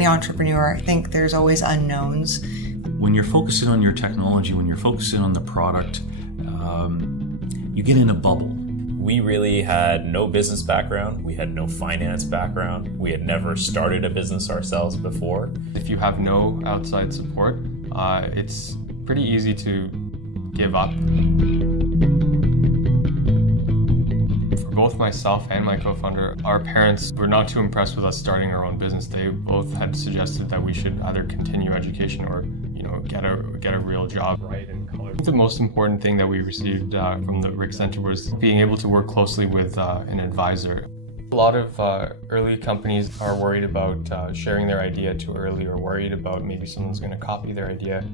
any entrepreneur, I think there's always unknowns. When you're focusing on your technology, when you're focusing on the product, you get in a bubble. We really had no business background. We had no finance background. We had never started a business ourselves before. If you have no outside support, it's pretty easy to give up. For both myself and my co-founder, our parents were not too impressed with us starting our own business. They both had suggested that we should either continue education or, get a real job, right, in color. The most important thing that we received from the RIC Centre was being able to work closely with an advisor. A lot of early companies are worried about sharing their idea too early, or worried about maybe someone's going to copy their idea.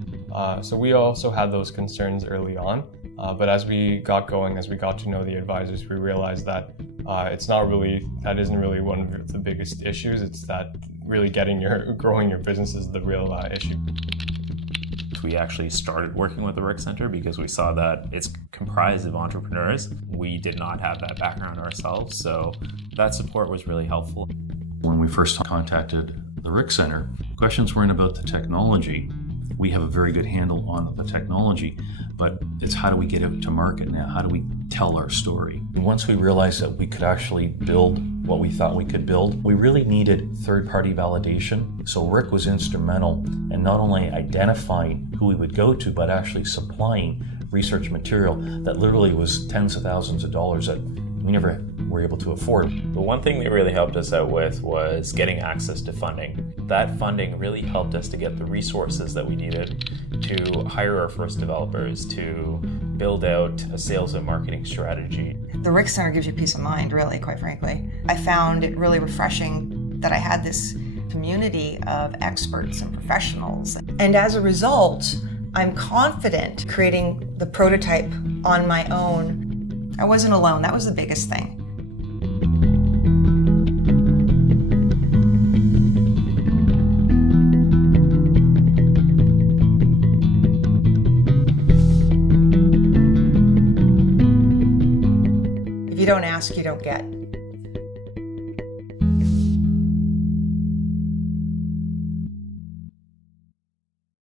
So we also had those concerns early on. But as we got going, as we got to know the advisors, we realized that that isn't really one of the biggest issues. It's that really growing your business is the real issue. We actually started working with the RIC Centre because we saw that it's comprised of entrepreneurs. We did not have that background ourselves, so that support was really helpful. When we first contacted the RIC Centre, questions weren't about the technology. We have a very good handle on the technology, but it's how do we get it to market now? How do we tell our story? Once we realized that we could actually build what we thought we could build, we really needed third-party validation. So RIC was instrumental in not only identifying who we would go to, but actually supplying research material that literally was tens of thousands of dollars that we never were able to afford. The one thing they really helped us out with was getting access to funding. That funding really helped us to get the resources that we needed to hire our first developers, to build out a sales and marketing strategy. The RIC Centre gives you peace of mind, really, quite frankly. I found it really refreshing that I had this community of experts and professionals. And as a result, I'm confident creating the prototype on my own. I wasn't alone. That was the biggest thing. If you don't ask, you don't get.